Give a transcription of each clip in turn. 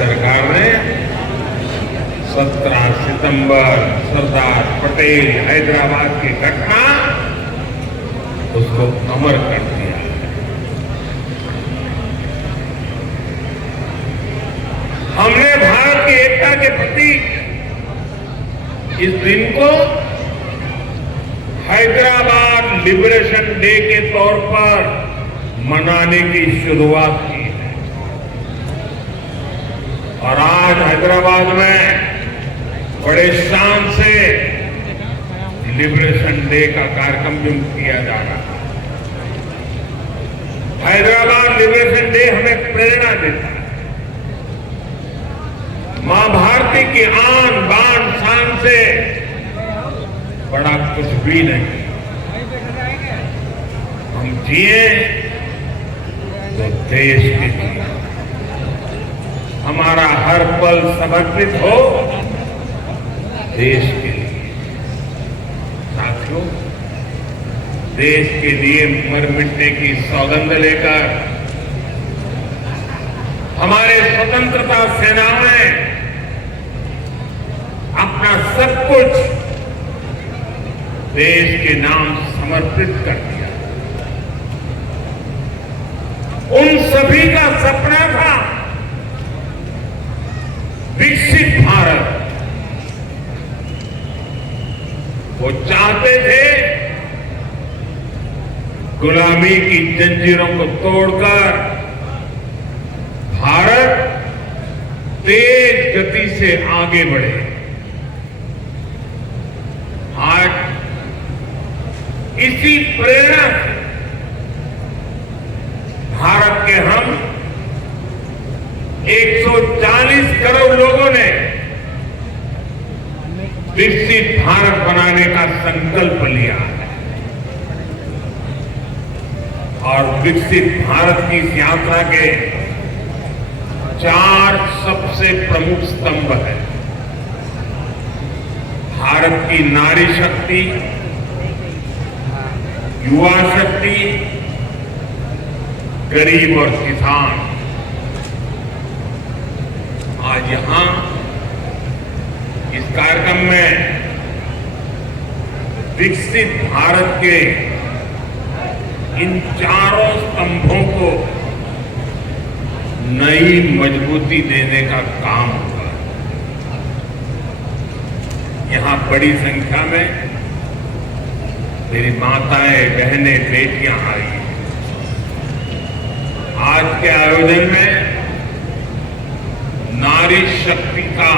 सरकार ने 17 सितंबर सरदार पटेल हैदराबाद की घटना उसको अमर कर दिया। हमने भारत की एकता के प्रतीक इस दिन को हैदराबाद लिबरेशन डे के तौर पर मनाने की शुरुआत की है और आज हैदराबाद में बड़े शान से लिबरेशन डे का कार्यक्रम भी किया जा रहा है। हैदराबाद लिबरेशन डे हमें प्रेरणा देता है। मां भारती की आन बान शान से बड़ा कुछ भी नहीं। हम जिए तो देश के लिए, हमारा हर पल समर्पित हो देश के लिए। साथियों, देश के लिए मर मिटने की सौगंध लेकर हमारे स्वतंत्रता सेनाओं ने अपना सब कुछ देश के नाम समर्पित कर दिया। उन सभी का सपना था विकसित भारत। वो चाहते थे गुलामी की जंजीरों को तोड़कर भारत तेज गति से आगे बढ़े। आज इसी प्रेरणा से भारत के हम 140 करोड़ लोगों ने विकसित भारत बनाने का संकल्प लिया है और विकसित भारत की इस यात्रा के 4 सबसे प्रमुख स्तंभ हैं। भारत की नारी शक्ति, युवा शक्ति, गरीब और किसान। आज यहां इस कार्यक्रम में विकसित भारत के इन चारों स्तंभों को नई मजबूती देने का काम हुआ। यहां बड़ी संख्या में मेरी माताएं, बहनें, बेटियां आई हैं। आज के आयोजन में नारी शक्ति का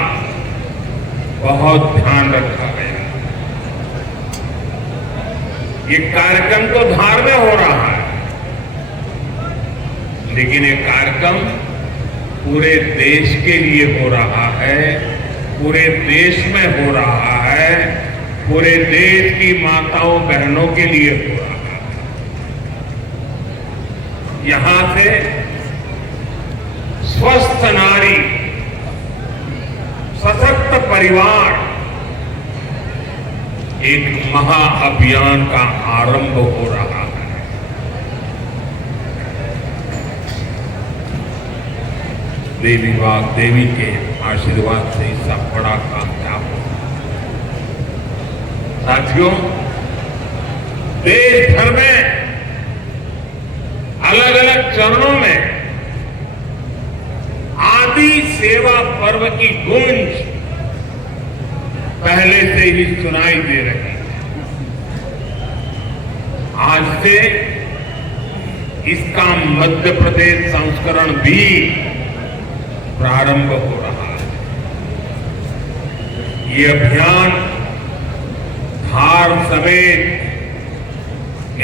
बहुत ध्यान रखा गया। ये कार्यक्रम तो धार में हो रहा है, लेकिन ये कार्यक्रम पूरे देश के लिए हो रहा है, पूरे देश में हो रहा है, पूरे देश की माताओं बहनों के लिए हो रहा है। यहां से स्वस्थ नारी, सशक्त परिवार एक महाअभियान का आरंभ हो रहा है। देवी के आशीर्वाद से इसका बड़ा कामयाब हो। साथियों, देश भर में अलग अलग चरणों में आदि सेवा पर्व की गूंज पहले से ही सुनाई दे रही है। आज से इसका मध्य प्रदेश संस्करण भी प्रारंभ हो रहा है। ये अभियान धार समेत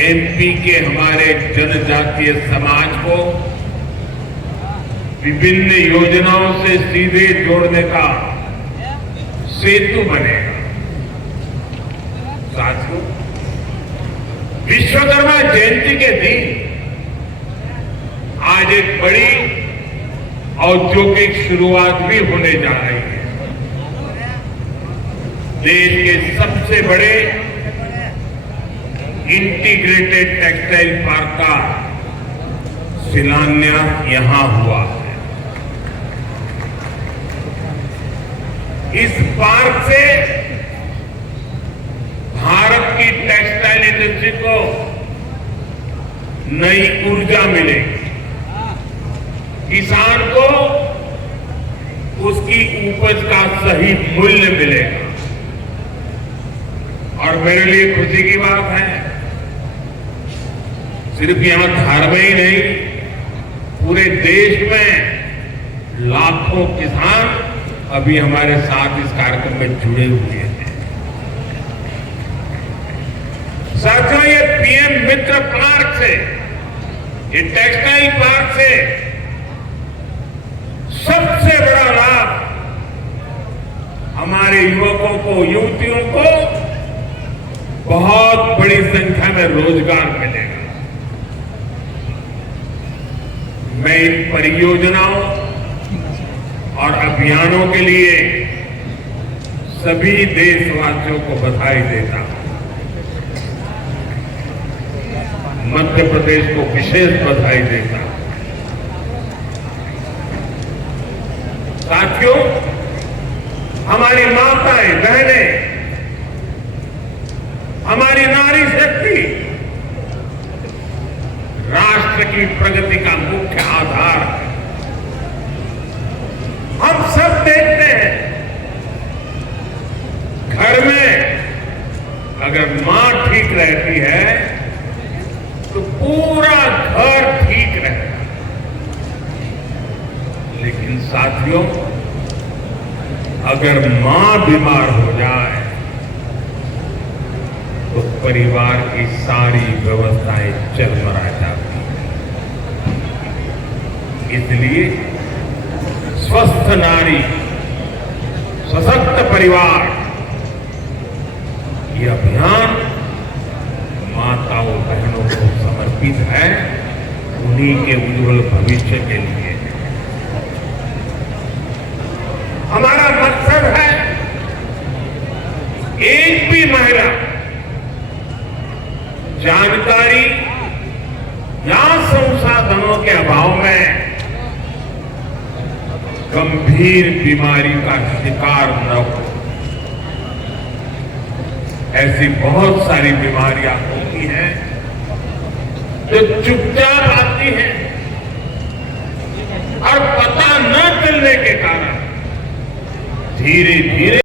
एमपी के हमारे जनजातीय समाज को विभिन्न योजनाओं से सीधे जोड़ने का सेतु बनेगा। साथियों, विश्वकर्मा जयंती के दिन आज एक बड़ी औद्योगिक शुरुआत भी होने जा रही है। देश के सबसे बड़े इंटीग्रेटेड टेक्सटाइल पार्क का शिलान्यास यहां हुआ है। इस पार्क से भारत की टेक्सटाइल इंडस्ट्री को नई ऊर्जा मिलेगी, किसान को उसकी उपज का सही मूल्य मिलेगा। और मेरे लिए खुशी की बात है, सिर्फ यहां धार में ही नहीं, पूरे देश में लाखों किसान अभी हमारे साथ इस कार्यक्रम में जुड़े हुए हैं। साथियों, ये पीएम मित्र पार्क से, ये टेक्सटाइल पार्क से सबसे बड़ा लाभ हमारे युवकों को, युवतियों को बहुत बड़ी संख्या में रोजगार मिलेगा। मैं इन परियोजनाओं और अभियानों के लिए सभी देशवासियों को बधाई देता हूं। मध्य प्रदेश को विशेष बधाई देता हूं। साथियों, हमारी माताएं, बहनें, हमारी नारी शक्ति राष्ट्र की प्रगति का मुख्य आधार है। हम सब देखते हैं, घर में अगर मां ठीक रहती है तो पूरा घर ठीक रहता है। लेकिन साथियों, अगर मां बीमार हो जाए तो परिवार की सारी व्यवस्थाएं चरमरा जाती हैं। इसलिए स्वस्थ नारी, सशक्त परिवार, ये अभियान माताओं बहनों को समर्पित है, उन्हीं के उज्जवल भविष्य के लिए। हमारा मकसद है एक भी महिला जानकारी या संसाधनों के अभाव में गंभीर बीमारी का शिकार न हो। ऐसी बहुत सारी बीमारियां होती हैं जो चुपचाप आती हैं और पता न चलने के कारण धीरे धीरे